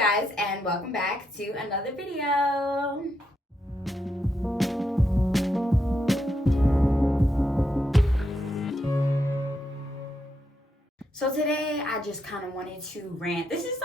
guys, and welcome back to another video. So today I just kind of wanted to rant. This is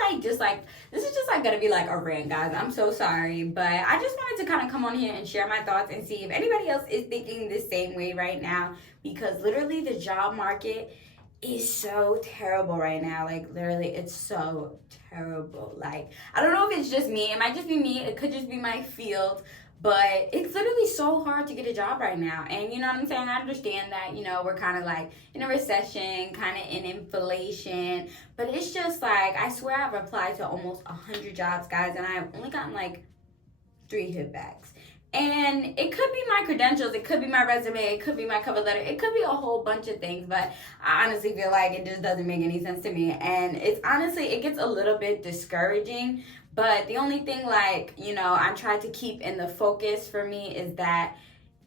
just gonna be like a rant, guys. I'm so sorry, but I just wanted to kind of come on here and share my thoughts and see if anybody else is thinking the same way right now, because literally the job market is so terrible right now. Like, literally, it's so terrible. Like, I don't know if it's just me. It might just be me. It could just be my field. But it's literally so hard to get a job right now. And you know what I'm saying? I understand that, we're kind of like in a recession, kind of in inflation. But it's just like, I swear I've applied to almost 100 jobs, guys. And I've only gotten like 3 hitbacks. And it could be my credentials, it could be my resume, it could be my cover letter, it could be a whole bunch of things, but I honestly feel like it just doesn't make any sense to me. And it's honestly, it gets a little bit discouraging, but the only thing I'm trying to keep in the focus for me is that,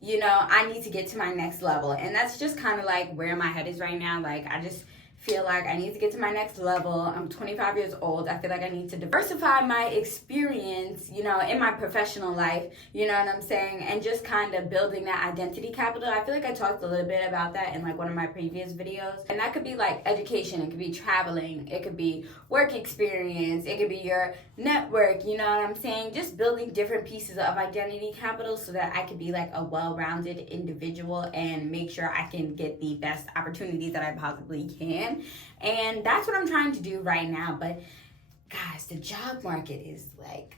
I need to get to my next level. And that's just kind of like where my head is right now. Like, I just feel like I need to get to my next level. I'm 25 years old. I feel like I need to diversify my experience, in my professional life, you know what I'm saying? And just kind of building that identity capital. I feel like I talked a little bit about that in like one of my previous videos. And that could be like education, it could be traveling, it could be work experience, it could be your network, you know what I'm saying? Just building different pieces of identity capital so that I could be like a well-rounded individual and make sure I can get the best opportunities that I possibly can. And that's what I'm trying to do right now. But guys, the job market is like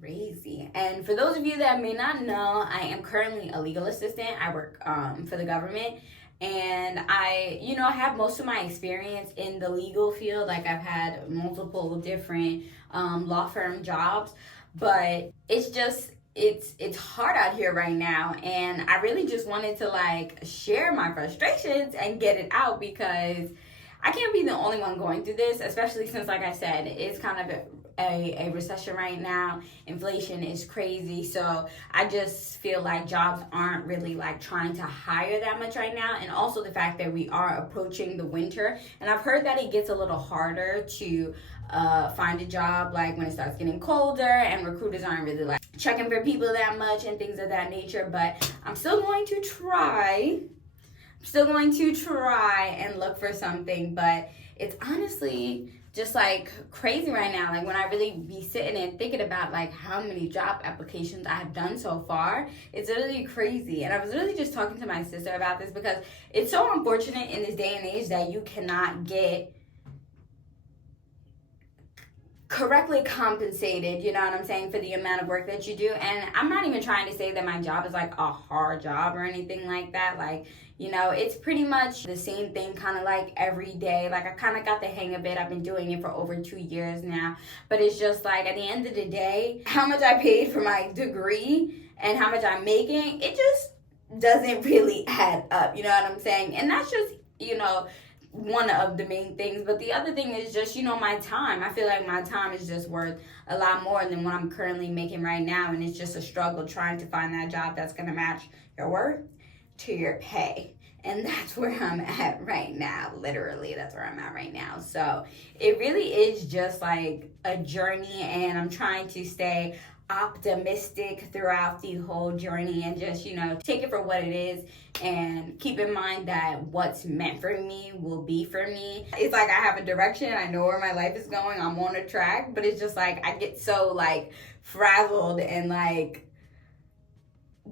crazy. And for those of you that may not know, I am currently a legal assistant. I work for the government, and I have most of my experience in the legal field. Like, I've had multiple different law firm jobs, but it's hard out here right now. And I really just wanted to like share my frustrations and get it out, because I can't be the only one going through this, especially since, like I said, it's kind of a recession right now. Inflation is crazy. So I just feel like jobs aren't really like trying to hire that much right now. And also the fact that we are approaching the winter. And I've heard that it gets a little harder to find a job like when it starts getting colder, and recruiters aren't really like checking for people that much and things of that nature. But I'm still going to try and look for something. But it's honestly just like crazy right now. Like, when I really be sitting and thinking about like how many job applications I have done so far, it's really crazy. And I was really just talking to my sister about this, because it's so unfortunate in this day and age that you cannot get correctly compensated, you know what I'm saying, for the amount of work that you do. And I'm not even trying to say that my job is like a hard job or anything like that. Like, it's pretty much the same thing kind of like every day. Like, I kind of got the hang of it. I've been doing it for over 2 years now. But it's just like, at the end of the day, how much I paid for my degree and how much I'm making, it just doesn't really add up, you know what I'm saying? And that's just, one of the main things. But the other thing is just, my time. I feel like my time is just worth a lot more than what I'm currently making right now. And it's just a struggle trying to find that job that's going to match your worth to your pay. And that's where I'm at right now. Literally, that's where I'm at right now. So it really is just like a journey, and I'm trying to stay optimistic throughout the whole journey, and just take it for what it is, and keep in mind that what's meant for me will be for me. It's like I have a direction, I know where my life is going, I'm on a track, but it's just like I get so like frazzled and like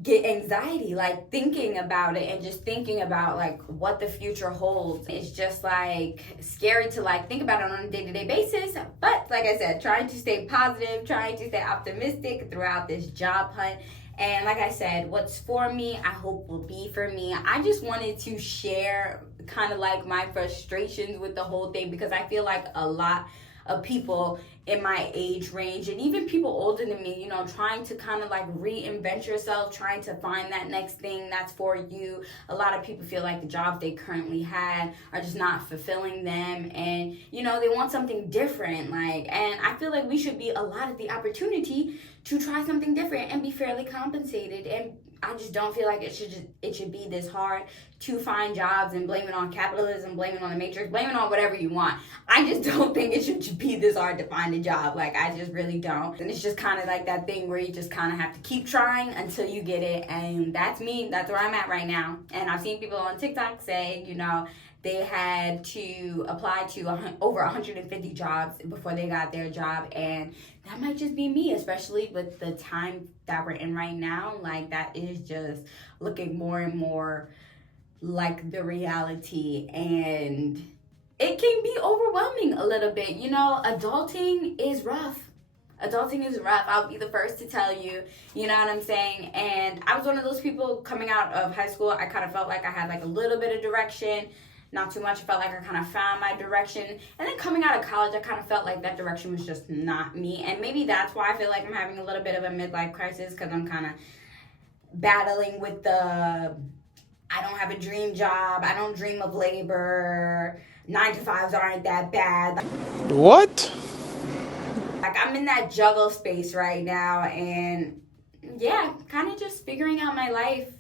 get anxiety like thinking about it, and just thinking about like what the future holds. It's just like scary to like think about it on a day-to-day basis. But like I said, trying to stay positive, trying to stay optimistic throughout this job hunt. And like I said, what's for me, I hope will be for me. I just wanted to share kind of like my frustrations with the whole thing, because I feel like a lot of people in my age range, and even people older than me, trying to kind of like reinvent yourself, trying to find that next thing that's for you. A lot of people feel like the jobs they currently had are just not fulfilling them, and they want something different. And I feel like we should be allotted the opportunity to try something different and be fairly compensated, and I just don't feel like it should be this hard to find jobs, and blame it on capitalism, blame it on the matrix, blame it on whatever you want. I just don't think it should be this hard to find a job. Like, I just really don't. And it's just kind of like that thing where you just kind of have to keep trying until you get it. And that's me. That's where I'm at right now. And I've seen people on TikTok say, you know, they had to apply to over 150 jobs before they got their job. And that might just be me, especially with the time that we're in right now. Like, that is just looking more and more like the reality. And it can be overwhelming a little bit. You know, adulting is rough. Adulting is rough. I'll be the first to tell you, you know what I'm saying? And I was one of those people coming out of high school. I kind of felt like I had like a little bit of direction. Not too much. I felt like I kind of found my direction. And then coming out of college, I kind of felt like that direction was just not me. And maybe that's why I feel like I'm having a little bit of a midlife crisis, because I'm kind of battling with the, I don't have a dream job. I don't dream of labor. 9-to-5s aren't that bad. What? Like, I'm in that juggle space right now. And yeah, kind of just figuring out my life.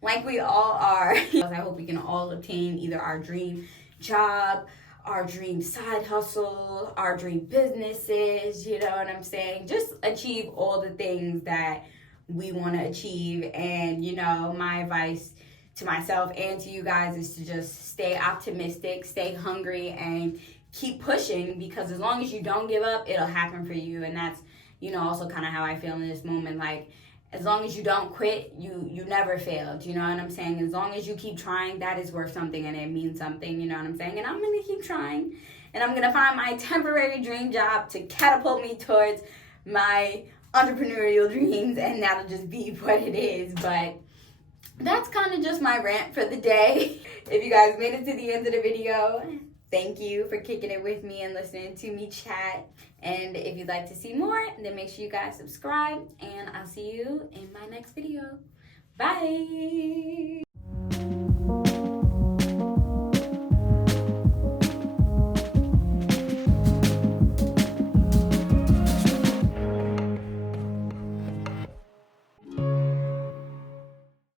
Like we all are. I hope we can all obtain either our dream job, our dream side hustle, our dream businesses, you know what I'm saying? Just achieve all the things that we want to achieve. And, you know, my advice to myself and to you guys is to just stay optimistic, stay hungry, and keep pushing, because as long as you don't give up, it'll happen for you. And that's, you know, also kind of how I feel in this moment. Like, as long as you don't quit, you never failed. You know what I'm saying? As long as you keep trying, that is worth something, and it means something. You know what I'm saying? And I'm going to keep trying. And I'm going to find my temporary dream job to catapult me towards my entrepreneurial dreams. And that'll just be what it is. But that's kind of just my rant for the day. If you guys made it to the end of the video, thank you for kicking it with me and listening to me chat. And if you'd like to see more, then make sure you guys subscribe. And I'll see you in my next video. Bye.